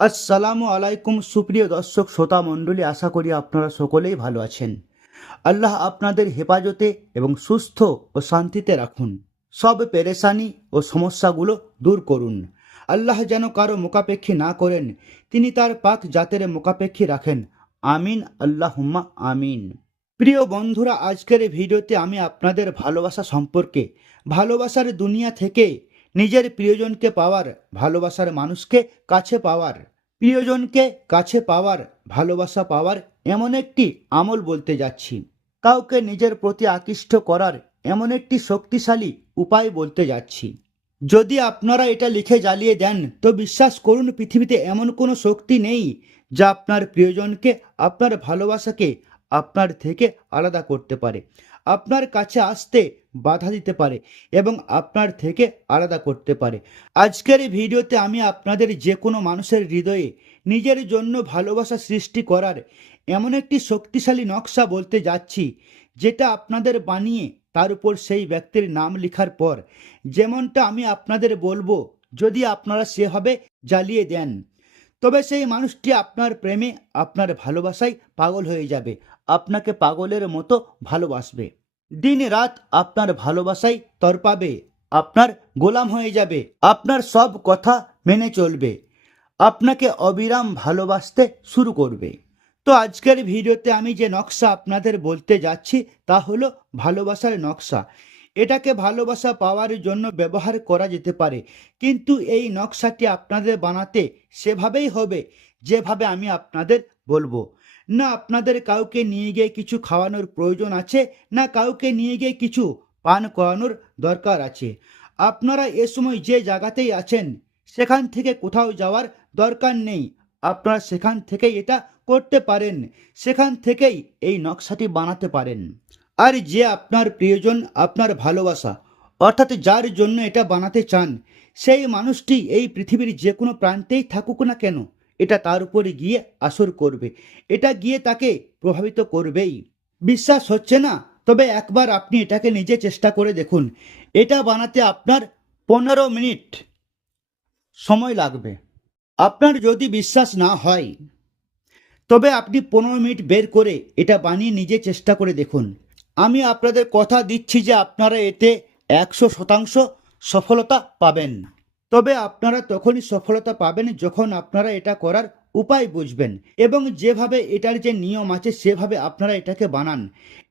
আসসালামু আলাইকুম সুপ্রিয় দর্শক শ্রোতা মণ্ডলী, আশা করি আপনারা সকলেই ভালো আছেন। আল্লাহ আপনাদের হেফাজতে এবং সুস্থ ও শান্তিতে রাখুন। সব পেরেশানি ও সমস্যাগুলো দূর করুন। আল্লাহ যেন কারও মোকাপেক্ষী না করেন, তিনি তার পাক জাতের মোকাপেক্ষী রাখেন। আমিন, আল্লাহুম্মা আমিন। প্রিয় বন্ধুরা, আজকের ভিডিওতে আমি আপনাদের ভালোবাসা সম্পর্কে, ভালোবাসার দুনিয়া থেকে নিজের প্রিয়জনকে পাওয়ার, ভালোবাসার মানুষকে কাছে পাওয়ার। প্রিয়জনকে কাছে পাওয়ার, ভালোবাসা পাওয়ার এমন একটি আমল বলতে যাচ্ছি। কাউকে নিজের প্রতি আকৃষ্ট করার এমন একটি শক্তিশালী উপায় বলতে যাচ্ছি। যদি আপনারা এটা লিখে জ্বালিয়ে দেন, তো বিশ্বাস করুন পৃথিবীতে এমন কোনো শক্তি নেই যা আপনার প্রিয়জনকে, আপনার ভালোবাসাকে, আপনার থেকে আলাদা করতে পারে। আপনার কাছে আসতে বাধা দিতে পারে এবং আপনার থেকে আলাদা করতে পারে। আজকের এই ভিডিওতে আমি আপনাদের যে কোনো মানুষের হৃদয়ে নিজের জন্য ভালোবাসা সৃষ্টি করার এমন একটি শক্তিশালী নকশা বলতে যাচ্ছি, যেটা আপনাদের বানিয়ে তার উপর সেই ব্যক্তির নাম লেখার পর। যেমনটা আমি আপনাদের বলব, যদি আপনারা সেভাবে জ্বালিয়ে দেন, তবে সেই মানুষটি আপনার প্রেমে, আপনার ভালোবাসায় পাগল হয়ে যাবে। আপনাকে পাগলের মতো ভালোবাসবে। দিন রাত আপনার ভালোবাসায় তরপাবে, আপনার গোলাম হয়ে যাবে, আপনার সব কথা মেনে চলবে, আপনাকে অবিরাম ভালোবাসতে শুরু করবে। তো আজকের ভিডিওতে আমি যে নকশা আপনাদের বলতে যাচ্ছি, তা হলো ভালোবাসার নকশা। এটাকে ভালোবাসা পাওয়ার জন্য ব্যবহার করা যেতে পারে, কিন্তু এই নকশাটি আপনাদের বানাতে সেভাবেই হবে, যেভাবে আমি আপনাদের বলব। না আপনাদের কাউকে নিয়ে গিয়ে কিছু খাওয়ানোর প্রয়োজন আছে, না কাউকে নিয়ে গিয়ে কিছু পান করানোর দরকার আছে। আপনারা এ সময় যে জায়গাতেই আছেন, সেখান থেকে কোথাও যাওয়ার দরকার নেই। আপনারা সেখান থেকেই এটা করতে পারেন। সেখান থেকেই এই নকশাটি বানাতে পারেন। আর যে আপনার প্রিয়জন, আপনার ভালোবাসা, অর্থাৎ যার জন্য এটা বানাতে চান, সেই মানুষটি এই পৃথিবীর যে কোনো প্রান্তেই থাকুক না কেন এটা তার উপরে গিয়ে আসর করবে। এটা গিয়ে তাকে প্রভাবিত করবেই। বিশ্বাস হচ্ছে না? তবে একবার আপনি এটাকে নিজে চেষ্টা করে দেখুন। এটা বানাতে আপনার পনেরো মিনিট সময় লাগবে। আপনার যদি বিশ্বাস না হয়, তবে আপনি পনেরো মিনিট বের করে এটা বানিয়ে নিজে চেষ্টা করে দেখুন। আমি আপনাদের কথা দিচ্ছি যে আপনারা এতে একশো শতাংশ সফলতা পাবেন। তবে আপনারা তখনই সফলতা পাবেন যখন আপনারা এটা করার উপায় বুঝবেন এবং যেভাবে এটার যে নিয়ম আছে সেভাবে আপনারা এটাকে বানান।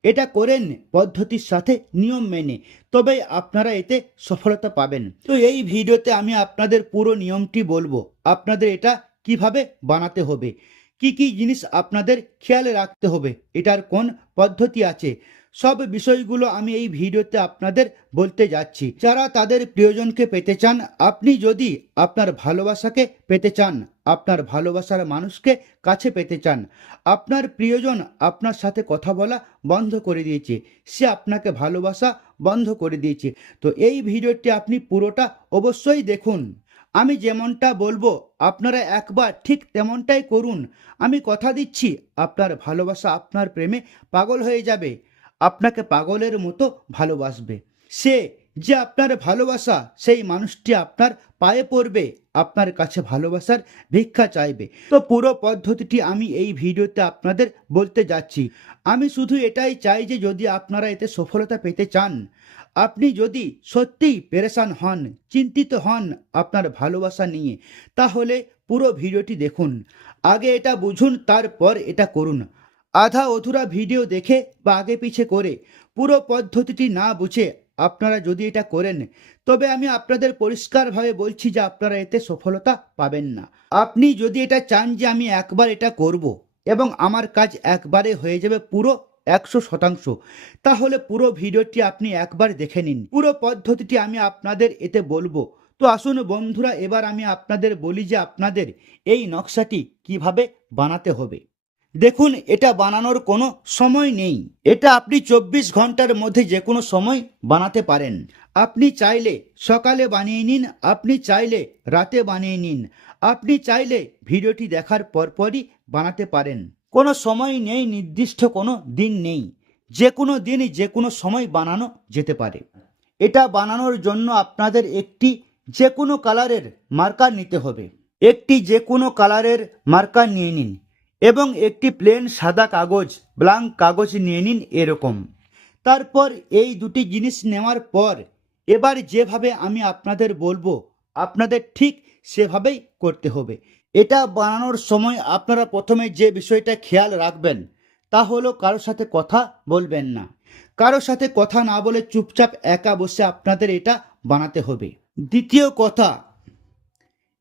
এটা করেন পদ্ধতির সাথে নিয়ম মেনে, তবে আপনারা এতে সফলতা পাবেন। তো এই ভিডিওতে আমি আপনাদের পুরো নিয়মটি বলব, আপনাদের এটা কীভাবে বানাতে হবে, কি কি জিনিস আপনাদের খেয়াল রাখতে হবে, এটার কোন পদ্ধতি আছে সব বিষয়গুলো আমি এই ভিডিওতে আপনাদের বলতে যাচ্ছি। যারা তাদের প্রিয়জনকে পেতে চান, আপনি যদি আপনার ভালোবাসাকে পেতে চান, আপনার ভালোবাসার মানুষকে কাছে পেতে চান, আপনার প্রিয়জন আপনার সাথে কথা বলা বন্ধ করে দিয়েছে, সে আপনাকে ভালোবাসা বন্ধ করে দিয়েছে। তো এই ভিডিওটি আপনি পুরোটা অবশ্যই দেখুন। আমি যেমনটা বলব, আপনারা একবার ঠিক তেমনটাই করুন। আমি কথা দিচ্ছি, আপনার ভালোবাসা আপনার প্রেমে পাগল হয়ে যাবে। আপনাকে পাগলের মতো ভালোবাসবে। সে যে আপনার ভালোবাসা, সেই মানুষটি আপনার পায়ে পড়বে, আপনার কাছে ভালোবাসার ভিক্ষা চাইবে। তো পুরো পদ্ধতিটি আমি এই ভিডিওতে আপনাদের বলতে যাচ্ছি। আমি শুধু এটাই চাই যে যদি আপনারা এতে সফলতা পেতে চান, আপনি যদি সত্যিই পেরেশান হন, চিন্তিত হন আপনার ভালোবাসা নিয়ে, তাহলে পুরো ভিডিওটি দেখুন। আগে এটা বুঝুন, তারপর এটা করুন। আধা অধুরা ভিডিও দেখে বা আগে পিছে করে পুরো পদ্ধতিটি না বুঝে আপনারা যদি এটা করেন, তবে আমি আপনাদের পরিষ্কারভাবে বলছি যে আপনারা এতে সফলতা পাবেন না। আপনি যদি এটা চান যে আমি একবার এটা করব এবং আমার কাজ একবারে হয়ে যাবে পুরো একশো শতাংশ, তাহলে পুরো ভিডিওটি আপনি একবার দেখে নিন। পুরো পদ্ধতিটি আমি আপনাদের এতে বলব। তো আসুন বন্ধুরা, এবার আমি আপনাদের বলি যে আপনাদের এই নকশাটি কীভাবে বানাতে হবে। দেখুন, এটা বানানোর কোনো সময় নেই। এটা আপনি চব্বিশ ঘণ্টার মধ্যে যে কোনো সময় বানাতে পারেন। আপনি চাইলে সকালে বানিয়ে নিন, আপনি চাইলে রাতে বানিয়ে নিন। আপনি চাইলে ভিডিওটি দেখার পরপরই বানাতে পারেন। কোনো সময় নেই, নির্দিষ্ট কোনো দিন নেই। যে কোনো দিনই যে কোনো সময় বানানো যেতে পারে। এটা বানানোর জন্য আপনাদের একটি যে কোনো কালারের মার্কার নিতে হবে। একটি যে কোনো কালারের মার্কার নিয়ে নিন। এবং একটি প্লেন সাদা কাগজ, ব্ল্যাঙ্ক কাগজ নিয়ে নিন এরকম। তারপর এই দুটি জিনিস নেওয়ার পর, এবার যেভাবে আমি আপনাদের বলব, আপনাদের ঠিক সেভাবেই করতে হবে। এটা বানানোর সময় আপনারা প্রথমে যে বিষয়টা খেয়াল রাখবেন, তা হলো কারোর সাথে কথা বলবেন না। কারোর সাথে কথা না বলে চুপচাপ একা বসে আপনাদের এটা বানাতে হবে। দ্বিতীয় কথা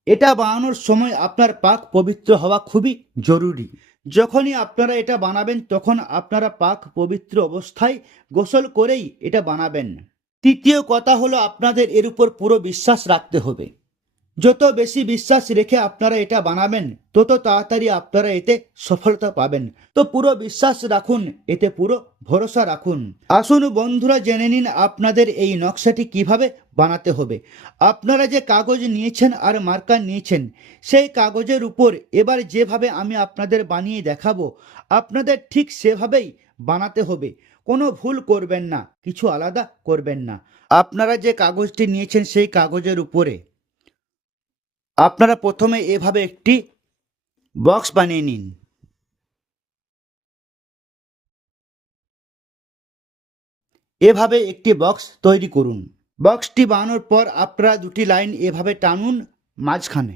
এটা বানানোর সময় আপনার পাক পবিত্র হওয়া খুবই জরুরি। যখনই আপনারা এটা বানাবেন, তখন আপনারা পাক পবিত্র অবস্থায় গোসল করেই এটা বানাবেন। তৃতীয় কথা হলো, আপনাদের এর উপর পুরো বিশ্বাস রাখতে হবে। যত বেশি বিশ্বাস রেখে আপনারা এটা বানাবেন, তত তাড়াতাড়ি আপনারা এতে সফলতা পাবেন। তো পুরো বিশ্বাস রাখুন, এতে পুরো ভরসা রাখুন। আসুন বন্ধুরা, জেনে নিন আপনাদের এই নকশাটি কীভাবে বানাতে হবে। আপনারা যে কাগজ নিয়েছেন আর মার্কার নিয়েছেন, সেই কাগজের উপর এবার যেভাবে আমি আপনাদের বানিয়ে দেখাবো, আপনাদের ঠিক সেভাবেই বানাতে হবে। কোনো ভুল করবেন না, কিছু আলাদা করবেন না। আপনারা যে কাগজটি নিয়েছেন, সেই কাগজের উপরে। আপনারা প্রথমে এভাবে একটি বক্স বানিয়ে নিন। এভাবে একটি বক্স তৈরি করুন। বক্সটি বানানোর পর আপনারা দুটি লাইন এভাবে টানুন মাঝখানে।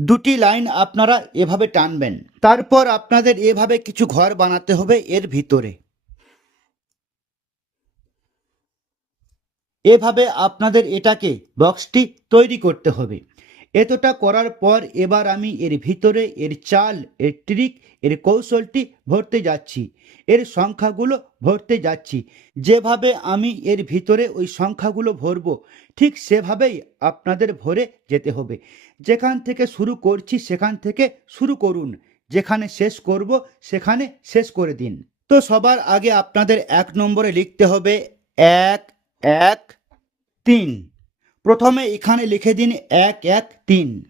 দুটি লাইন আপনারা এভাবে টানবেন। তারপর আপনাদের এভাবে কিছু ঘর বানাতে হবে এর ভিতরে। এভাবে আপনাদের এটাকে বক্সটি তৈরি করতে হবে। এতটা করার পর এবার আমি এর ভিতরে এর চাল, এর ট্রিক, এর কৌশলটি ভরতে যাচ্ছি। এর সংখ্যাগুলো ভরতে যাচ্ছি। যেভাবে আমি এর ভিতরে ওই সংখ্যাগুলো ভরবো, ঠিক সেভাবেই আপনাদের ভরে যেতে হবে। যেখান থেকে শুরু করছি সেখান থেকে শুরু করুন। যেখানে শেষ করব সেখানে শেষ করে দিন। তো সবার আগে আপনাদের এক নম্বরে লিখতে হবে, এক এক, তিন। প্রথমে এখানে লিখে দিন এক এক, তিন।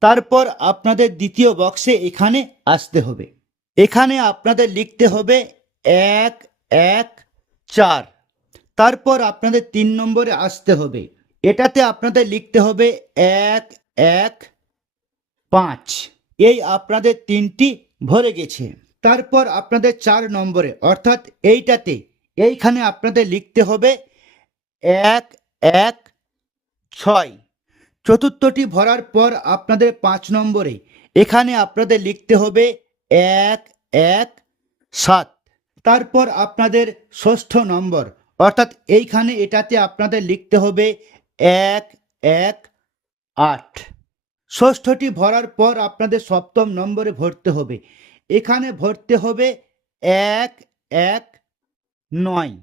তারপর আপনাদের দ্বিতীয় বক্সে এখানে আসতে হবে। এখানে আপনাদের লিখতে হবে এক এক, চার। তারপর আপনাদের তিন নম্বরে আসতে হবে। এটাতে আপনাদের লিখতে হবে এক এক, পাঁচ। এই আপনাদের তিনটি ভরে গেছে। তারপর আপনাদের চার নম্বরে, অর্থাৎ এইটাতে, এইখানে আপনাদের লিখতে হবে এক এক, ছয়। চতুর্থটি ভরার পর আপনাদের পাঁচ নম্বরে। এখানে আপনাদের লিখতে হবে এক এক, সাত। তারপর আপনাদের ষষ্ঠ নম্বর। অর্থাৎ এইখানে এটাতে আপনাদের লিখতে হবে এক এক, আট। ষষ্ঠটি ভরার পর আপনাদের সপ্তম নম্বরে ভরতে হবে। এখানে ভরতে হবে এক এক, নয়।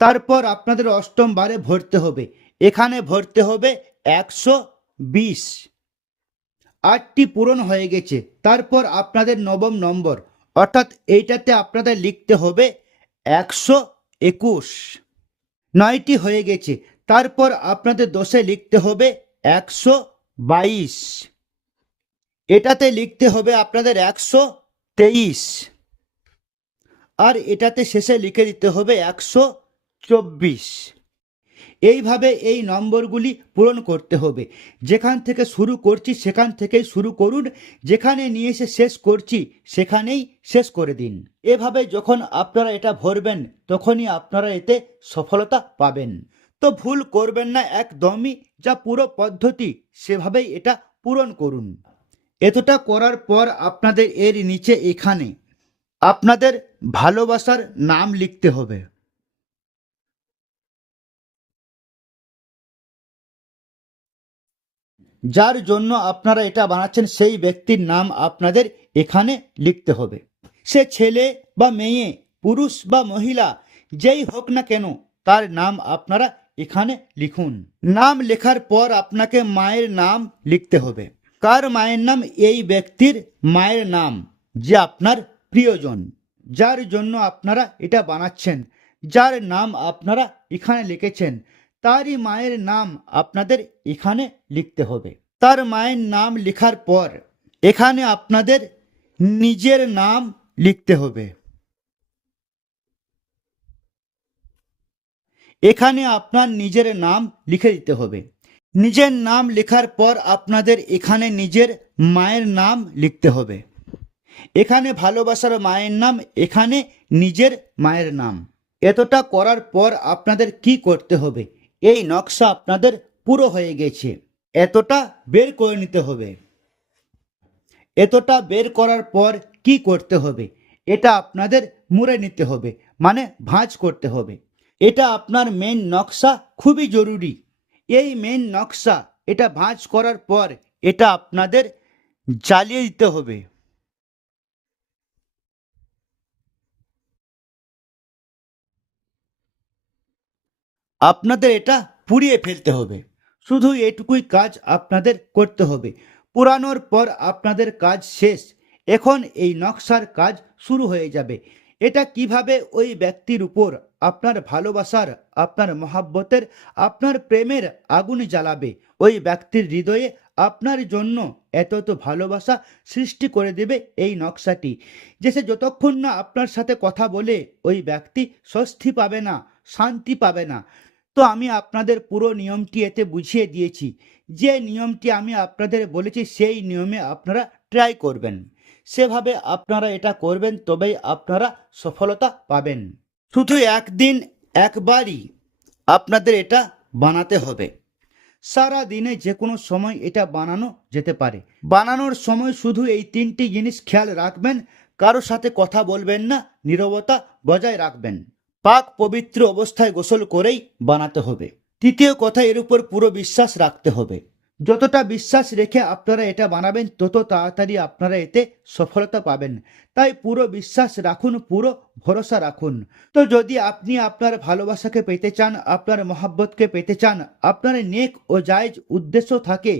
তারপর আপনাদের অষ্টম বারে ভরতে হবে। এখানে ভরতে হবে একশো বিশ। আটটি পূরণ হয়ে গেছে। তারপর আপনাদের নবম নম্বর। অর্থাৎ এইটাতে আপনাদের লিখতে হবে একশো একুশ। নয়টি হয়ে গেছে। তারপর আপনাদের দশে লিখতে হবে একশো বাইশ। এটাতে লিখতে হবে আপনাদের একশো তেইশ। আর এটাতে শেষে লিখে দিতে হবে একশো চব্বিশ। এইভাবে এই নম্বরগুলি পূরণ করতে হবে। যেখান থেকে শুরু করছি সেখান থেকেই শুরু করুন। যেখানে নিয়ে এসে শেষ করছি সেখানেই শেষ করে দিন। এভাবে যখন আপনারা এটা ভরবেন, তখনই আপনারা এতে সফলতা পাবেন। তো ভুল করবেন না একদমই, যা পুরো পদ্ধতি, সেভাবেই এটা পূরণ করুন। এতটা করার পর আপনাদের এর নিচে এখানে আপনাদের ভালোবাসার নাম লিখতে হবে। যার জন্য আপনারা এটা বানাচ্ছেন, সেই ব্যক্তির নাম আপনাদের এখানে লিখতে হবে। সে ছেলে বা মেয়ে, পুরুষ বা মহিলা, যেই হোক না কেন, তার নাম আপনারা এখানে লিখুন। নাম লেখার পর আপনাকে মায়ের নাম লিখতে হবে। কার মায়ের নাম? এই ব্যক্তির মায়ের নাম, যে আপনার প্রিয়জন। যার জন্য আপনারা এটা বানাচ্ছেন, যার নাম আপনারা এখানে লিখেছেন। তারই মায়ের নাম আপনাদের এখানে লিখতে হবে। তার মায়ের নাম লেখার পর এখানে আপনাদের নিজের নাম লিখতে হবে। এখানে আপনার নিজের নাম লিখে দিতে হবে। নিজের নাম লেখার পর আপনাদের এখানে নিজের মায়ের নাম লিখতে হবে। এখানে ভালোবাসার মায়ের নাম, এখানে নিজের মায়ের নাম। এতটা করার পর আপনাদের কি করতে হবে? এই নকশা আপনাদের পুরো হয়ে গেছে। এতটা বের করে নিতে হবে। এতটা বের করার পর কি করতে হবে? এটা আপনাদের মুড়ে নিতে হবে মানে ভাঁজ করতে হবে। এটা আপনার মেন নকশা, খুবই জরুরি। এই মেন নকশা, এটা ভাঁজ করার পর এটা আপনাদের জ্বালিয়ে দিতে হবে। আপনাদের এটা পুড়িয়ে ফেলতে হবে। শুধু এটুকুই কাজ আপনাদের করতে হবে। পুরানোর পর আপনাদের কাজ শেষ। এখন এই নকশার কাজ শুরু হয়ে যাবে। এটা কীভাবে ওই ব্যক্তির উপর, আপনার ভালোবাসার, আপনার মহাব্বতের, আপনার প্রেমের আগুন জ্বালাবে? ওই ব্যক্তির হৃদয়ে আপনার জন্য এত তো ভালোবাসা সৃষ্টি করে দেবে এই নকশাটি। যে সে যতক্ষণ না আপনার সাথে কথা বলে, ওই ব্যক্তি স্বস্তি পাবে না, শান্তি পাবে না। তো আমি আপনাদের পুরো নিয়মটি এতে বুঝিয়ে দিয়েছি। যে নিয়মটি আমি আপনাদের বলেছি, সেই নিয়মে আপনারা ট্রাই করবেন। সেভাবে আপনারা এটা করবেন, তবেই আপনারা সফলতা পাবেন। শুধু একদিন, একবারই আপনাদের এটা বানাতে হবে। সারা দিনে যে কোনো সময় এটা বানানো যেতে পারে। বানানোর সময় শুধু এই তিনটি জিনিস খেয়াল রাখবেন কারোর সাথে কথা বলবেন না, নীরবতা বজায় রাখবেন। পাক পবিত্র অবস্থায় গোসল করেই বানাতে হবে। তৃতীয় কথা, এর উপর পুরো বিশ্বাস রাখতে হবে। যতটা বিশ্বাস রেখে আপনারা এটা বানাবেন, তত তাড়াতাড়ি আপনারা এতে সফলতা পাবেন। তাই পুরো বিশ্বাস রাখুন, পুরো ভরসা রাখুন। তো যদি আপনি আপনার ভালোবাসাকে পেতে চান, আপনার মহাব্বতকে পেতে চান, আপনার নেক ও জায়জ উদ্দেশ্য থাকে,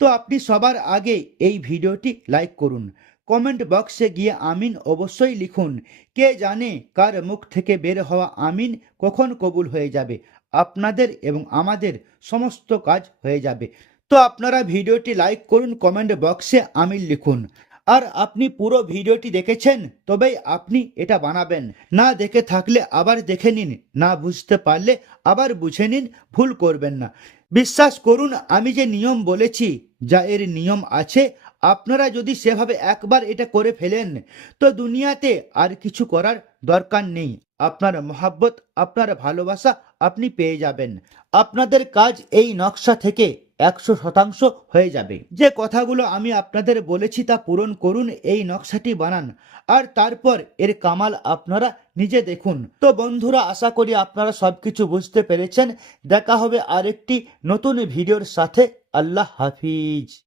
তো আপনি সবার আগে এই ভিডিওটি লাইক করুন। কমেন্ট বক্সে গিয়ে আমিন অবশ্যই লিখুন। কে জানে কার মুখ থেকে বের হওয়া আমিন কখন কবুল হয়ে যাবে? আপনাদের এবং আমাদের সমস্ত কাজ হয়ে যাবে। তো আপনারা ভিডিওটি লাইক করুন, কমেন্ট বক্সে আমিন লিখুন। আর আপনি পুরো ভিডিওটি দেখেছেন, তবেই আপনি এটা বানাবেন। না দেখে থাকলে আবার দেখে নিন, না বুঝতে পারলে আবার বুঝে নিন, ভুল করবেন না। বিশ্বাস করুন, আমি যে নিয়ম বলেছি, যা এর নিয়ম আছে আপনারা যদি সেভাবে একবার এটা করে ফেলেন, তো দুনিয়াতে আর কিছু করার দরকার নেই। আপনার মহাব্বত, আপনার ভালোবাসা আপনি পেয়ে যাবেন। আপনাদের কাজ এই নকশা থেকে একশো শতাংশ হয়ে যাবে। যে কথাগুলো আমি আপনাদের বলেছি তা পূরণ করুন, এই নকশাটি বানান। আর তারপর এর কামাল আপনারা নিজে দেখুন। তো বন্ধুরা, আশা করি আপনারা সব কিছু বুঝতে পেরেছেন। দেখা হবে আরেকটি নতুন ভিডিওর সাথে। আল্লাহ হাফিজ।